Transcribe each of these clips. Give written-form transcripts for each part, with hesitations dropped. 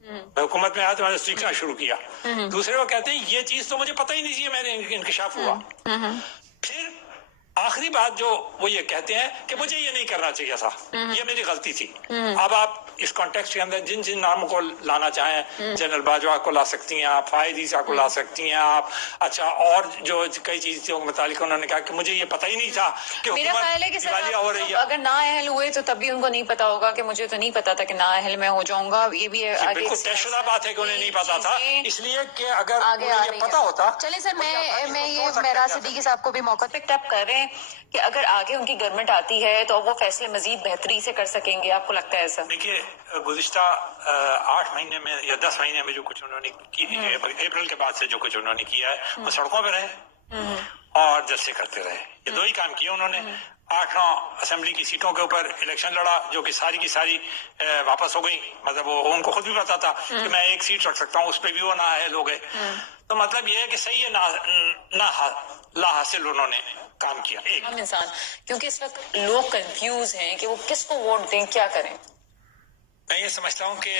میں حکومت میں آیا تو میں نے سیکھنا شروع کیا. دوسرے وہ کہتے ہیں یہ چیز تو مجھے پتہ ہی نہیں تھی, میں نے انکشاف ہوا. پھر آخری بات جو وہ یہ کہتے ہیں کہ مجھے یہ نہیں کرنا چاہیے تھا, یہ میری غلطی تھی. اب آپ اس کانٹیکسٹ کے اندر جن جن ناموں کو لانا چاہیں, جنرل باجوہ کو لا سکتی ہیں آپ, فائد عیسیٰ کو لا سکتی ہیں آپ. اچھا, اور جو کئی چیز متعلق انہوں نے کہا کہ مجھے یہ پتہ ہی نہیں تھا کہ میرا خیال ہے کہ دیوالیہ ہو رہی ہے. اگر نااہل ہوئے تو تب بھی ان کو نہیں پتا ہوگا کہ مجھے تو نہیں پتا تھا کہ نااہل میں ہو جاؤں گا. یہ بھی بالکل طے شدہ بات ہے کہ انہیں نہیں پتا تھا, اس لیے کہ اگر انہیں یہ پتا ہوتا. چلیں سر, میں یہ معراج صدیقی صاحب کو بھی موقع پک اپ کر رہے ہیں کہ اگر آگے ان کی گورنمنٹ آتی ہے تو وہ فیصلے مزید بہتری سے کر سکیں گے. آپ کو لگتا ہے ایسا؟ دیکھیے, گزشتہ 8 مہینے میں یا 10 مہینے میں جو کچھ انہوں نے کی, اپریل کے بعد سے جو کچھ انہوں نے کیا ہے, وہ سڑکوں پہ رہے اور جلسے کرتے رہے. یہ دو ہی کام کیے انہوں نے. 8-9 اسمبلی کی سیٹوں کے اوپر الیکشن لڑا جو کہ ساری کی ساری واپس ہو گئی. مطلب وہ ان کو خود بھی پتا تھا کہ میں ایک سیٹ رکھ سکتا ہوں, اس پہ بھی وہ نااہل ہو گئے. تو مطلب یہ ہے کہ صحیح ہے, لا حاصل انہوں نے کام کیا. ایک انسان, کیونکہ اس وقت لوگ کنفیوز ہیں کہ وہ کس کو ووٹ دیں, کیا کریں. میں یہ سمجھتا ہوں کہ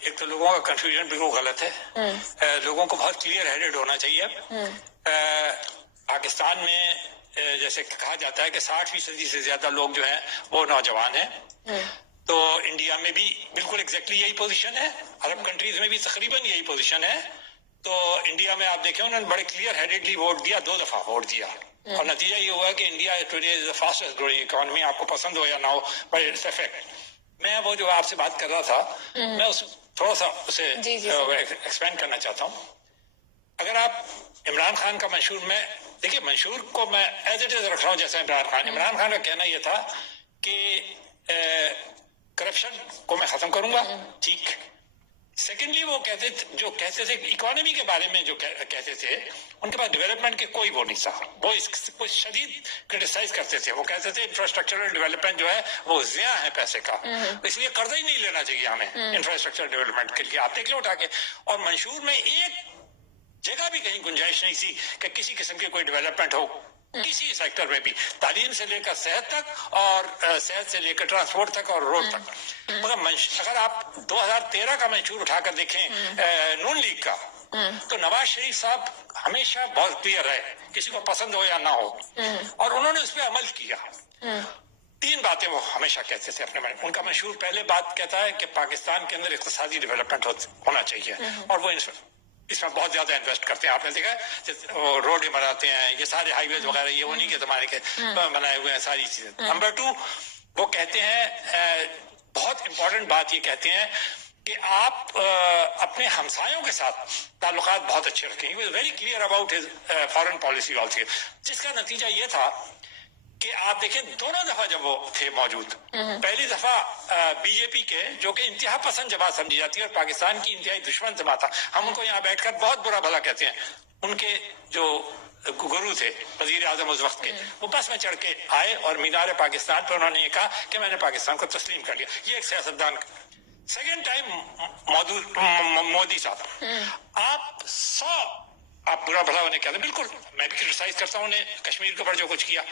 ایک تو لوگوں کا کنفیوژن بالکل غلط ہے. لوگوں کو بہت کلیئر ہیڈڈ ہونا چاہیے. پاکستان میں جیسے کہا جاتا ہے کہ 60% سے زیادہ لوگ جو ہیں وہ نوجوان ہیں. تو انڈیا میں بھی بالکل ایگزیکٹلی یہی پوزیشن ہے, عرب کنٹریز میں بھی تقریباً یہی پوزیشن ہے. تو انڈیا میں آپ دیکھیں انہوں نے بڑے کلیئر ہیڈڈلی ووٹ دیا, 2 دفعہ ووٹ دیا, اور نتیجہ یہ ہوا کہ India today is the fastest growing economy. آپ کو پسند ہو یا نہ ہو, بٹ اٹس افیکٹ. میں وہ جو آپ سے بات کر رہا تھا, میں اس تھوڑا سا اسے ایکسپینڈ کرنا چاہتا ہوں. اگر آپ عمران خان کا منشور, میں دیکھیے منشور کو میں ایز اٹ از رکھ رہا ہوں جیسا عمران خان کا کہنا یہ تھا کہ کرپشن کو میں ختم کروں گا, ٹھیک. سیکنڈلی وہ کہتے تھے اکانومی کے بارے میں جو کہتے تھے, ان کے پاس ڈیولپمنٹ کے کوئی وہ نہیں تھا. وہ اس کو شدید کرٹیسائز کرتے تھے. وہ کہتے تھے انفراسٹرکچرل ڈیولپمنٹ جو ہے وہ ضیاع ہے پیسے کا, اس لیے قرضہ ہی نہیں لینا چاہیے ہمیں انفراسٹرکچر ڈیولپمنٹ کے لیے. آپ دیکھ لو اٹھا کے, اور منشور میں ایک جگہ بھی کہیں گنجائش نہیں تھی کہ کسی قسم کی کوئی ڈیولپمنٹ ہو کسی سیکٹر میں بھی, تعلیم سے لے کر صحت تک, اور صحت سے لے کر ٹرانسپورٹ تک اور روڈ تک. مگر اگر آپ 2013 کا منشور اٹھا کر دیکھیں نون لیگ کا, تو نواز شریف صاحب ہمیشہ بہت کلیئر ہے, کسی کو پسند ہو یا نہ ہو, اور انہوں نے اس پہ عمل کیا. 3 باتیں وہ ہمیشہ کہتے تھے اپنے میں. ان کا منشور پہلے بات کہتا ہے کہ پاکستان کے اندر اقتصادی ڈیولپمنٹ ہونا چاہیے, اور وہ اس میں بہت زیادہ انویسٹ کرتے ہیں. آپ نے دیکھا روڈیں بناتے ہیں, یہ سارے ہائی ویز وغیرہ یہ انہیں کے زمانے کے بنائے ہوئے ہیں ساری چیزیں. نمبر 2, وہ کہتے ہیں, بہت امپورٹنٹ بات یہ کہتے ہیں کہ آپ اپنے ہمسایوں کے ساتھ تعلقات بہت اچھے رکھیں. He was very clear about his foreign policy also, جس کا نتیجہ یہ تھا کہ آپ دیکھیں دونوں دفعہ جب وہ تھے موجود, پہلی دفعہ بی جے پی کے جو کہ انتہا پسند جماعت سمجھی جاتی ہے اور پاکستان کی انتہائی دشمن جماعت تھا, ہم ان کو یہاں بیٹھ کر بہت برا بھلا کہتے ہیں. ان کے جو گرو تھے وزیر اعظم اس وقت کے, وہ بس میں چڑھ کے آئے اور مینار پاکستان پر انہوں نے یہ کہا کہ میں نے پاکستان کو تسلیم کر لیا. یہ ایک سیاستدان. سیکنڈ ٹائم مودی صاحب, آپ برا بھلا انہیں کہتے ہیں, بالکل میں بھی کرٹیسائز کرتا ہوں انہیں کشمیر کے اوپر جو کچھ کیا,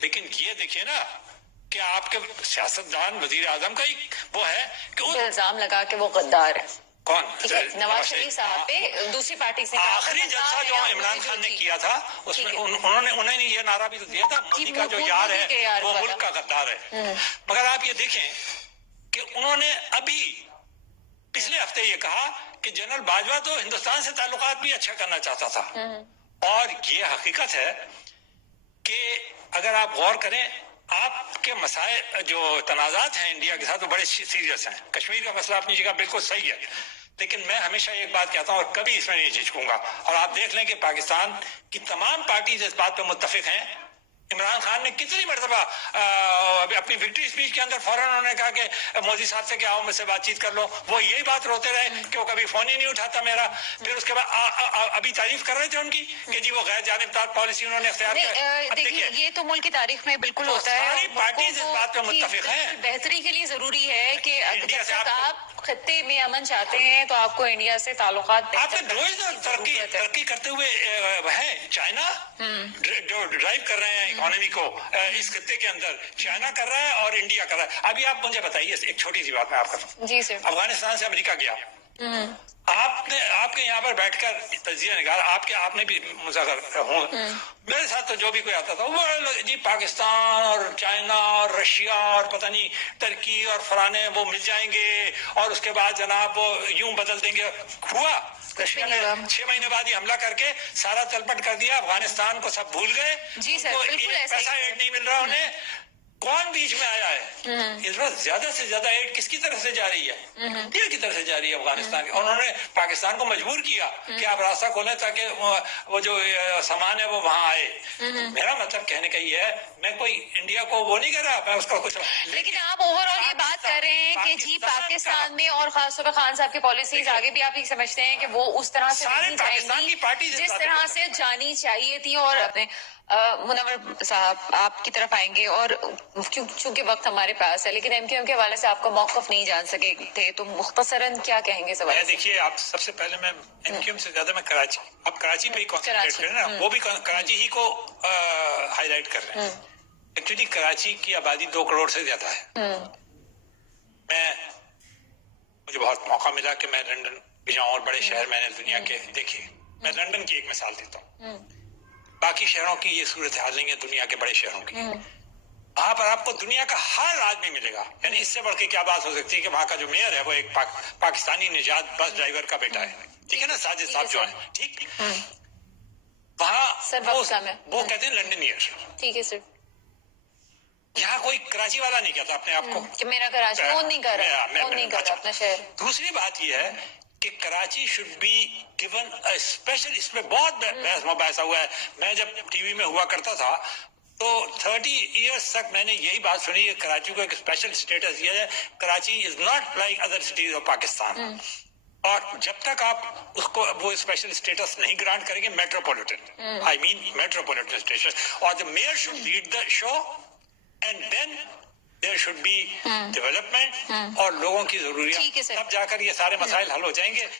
لیکن یہ دیکھیے نا کہ آپ کے سیاستدان وزیر اعظم کا ہی وہ ہے کہ الزام لگا کہ وہ غدار ہے. کون؟ نواز شریف صاحب پہ دوسری پارٹی سے آخری جلسہ جو عمران خان نے کیا تھا اس میں انہوں نے یہ نعرہ بھی تو دیا تھا, مودی کا جو یار ہے وہ ملک کا غدار ہے. مگر آپ یہ دیکھیں کہ انہوں نے ابھی پچھلے ہفتے یہ کہا کہ جنرل باجوہ تو ہندوستان سے تعلقات بھی اچھا کرنا چاہتا تھا. اور یہ حقیقت ہے کہ اگر آپ غور کریں, آپ کے مسائل جو تنازعات ہیں انڈیا کے ساتھ وہ بڑے سیریس ہیں. کشمیر کا مسئلہ اپنی جگہ بالکل صحیح ہے, لیکن میں ہمیشہ ایک بات کہتا ہوں اور کبھی اس میں نہیں جھجکوں گا, اور آپ دیکھ لیں کہ پاکستان کی تمام پارٹیز اس بات پہ متفق ہیں. عمران خان نے کتنی مرتبہ اپنی وکٹری اسپیچ کے اندر فوراً انہوں نے کہا کہ مودی صاحب سے کہ آؤ مجھ سے بات چیت کر لو. وہ یہی بات روتے رہے کہ وہ کبھی فون ہی نہیں اٹھاتا میرا. پھر اس کے بعد ابھی تعریف کر رہے تھے ان کی کہ جی وہ غیر جانبدار پالیسی انہوں نے اختیار کی. دیکھیے یہ تو ملک کی تاریخ میں بالکل ہوتا ہے, ساری پارٹیز اس بات پہ متفق ہیں. بہتری کے لیے ضروری ہے کہ جب تک آپ خطے میں امن چاہتے ہیں تو آپ کو انڈیا سے تعلقات آپ نے ترقی کرتے ہوئے ہیں. چائنا جو جو ڈرائیو کر رہے ہیں اکانومی کو اس خطے کے اندر، چائنا کر رہا ہے اور انڈیا کر رہا ہے. ابھی آپ مجھے بتائیے ایک چھوٹی سی بات میں آپ کا، جی سر. افغانستان سے امریکہ گیا، آپ کے یہاں پر بیٹھ کر تجزیہ نگار آپ نے بھی مذاکر ہوں، میرے ساتھ تو جو بھی کوئی آتا تھا وہ جی پاکستان اور چائنا اور رشیا اور پتہ نہیں ترکی اور فلانے وہ مل جائیں گے اور اس کے بعد جناب وہ یوں بدل دیں گے. ہوا رشیا نے 6 مہینے بعد ہی حملہ کر کے سارا تلپٹ کر دیا، افغانستان کو سب بھول گئے. جی سر، بالکل ایسا پیسہ ایڈ نہیں مل رہا انہیں. کون بیچ میں آیا ہے؟ اس وقت زیادہ سے زیادہ ایڈ کس کی طرف سے جا رہی ہے؟ انڈیا کی طرف سے جا رہی ہے افغانستان کی. انہوں نے پاکستان کو مجبور کیا کہ آپ راستہ کھولیں تاکہ وہ جو سامان ہے وہ وہاں آئے. میرا مطلب کہنے کا یہ ہے، میں کوئی انڈیا کو وہ نہیں کر رہا، میں اس کا کچھ، لیکن آپ اوور آل یہ بات کر رہے ہیں کہ جی پاکستان میں اور خاص طور پر خان صاحب کی پالیسیز آگے بھی آپ یہ سمجھتے ہیں کہ وہ اس طرح سے نہیں جائیں گی جس طرح سے جانی چاہیے تھی. اور اپنے منور صاحب آپ کی طرف آئیں گے، اور چونکہ وقت ہمارے پاس ہے، لیکن ایم کیو ایم کے حوالے سے آپ کا موقف نہیں جان سکے تھے، تو مختصراً کیا کہیں گے سوال؟ دیکھیے آپ سب سے پہلے میں ایم کیو ایم سے زیادہ میں کراچی، اب کراچی پہ ہی کانسنٹریٹ کر رہے ہیں نا، وہ بھی کراچی ہی کو ہائی لائٹ کر رہے ہیں. ایکچولی کراچی کی آبادی 2 کروڑ سے زیادہ ہے. مجھے بہت موقع ملا کہ میں لندن بھی جاؤں اور بڑے شہر میں نے دنیا کے دیکھے. میں لندن کی ایک مثال دیتا ہوں، باقی شہروں کی یہ صورتحال نہیں ہے دنیا کے بڑے شہروں کی. وہاں پر آپ کو دنیا کا ہر آدمی ملے گا. یعنی اس سے بڑھ کے کیا بات ہو سکتی ہے کہ وہاں کا جو میئر ہے وہ ایک پاکستانی نژاد بس ڈرائیور کا بیٹا ہے، ٹھیک ہے نا، ساجد صاحب جو ہیں، ٹھیک. وہاں وہ کہتے ہیں لنڈنیئر. ٹھیک ہے سر. یہاں کوئی کراچی والا نہیں کہتا اپنے آپ کو کہ میرا کراچی، کون نہیں کر رہا، کون نہیں کر رہا اپنا شہر. دوسری بات یہ ہے کہ Karachi should be given special, اس میں بہت بحث مباحثہ ہوا ہے. میں جب ٹی وی میں ہوا کرتا تھا تو 30 ایئرس تک میں نے یہی بات سنی کہ کراچی کو ایک اسپیشل اسٹیٹس دیا ہے. Karachi is not like other cities of Pakistan. اور جب تک آپ اس کو وہ اسپیشل اسٹیٹس نہیں گرانٹ کریں گے، میٹروپولیٹن، آئی مین میٹروپولیٹن اسٹیٹس، اور the mayor should lead the show and then there should be development اور لوگوں کی ضروریات، تب جا کر یہ سارے مسائل حل ہو جائیں گے.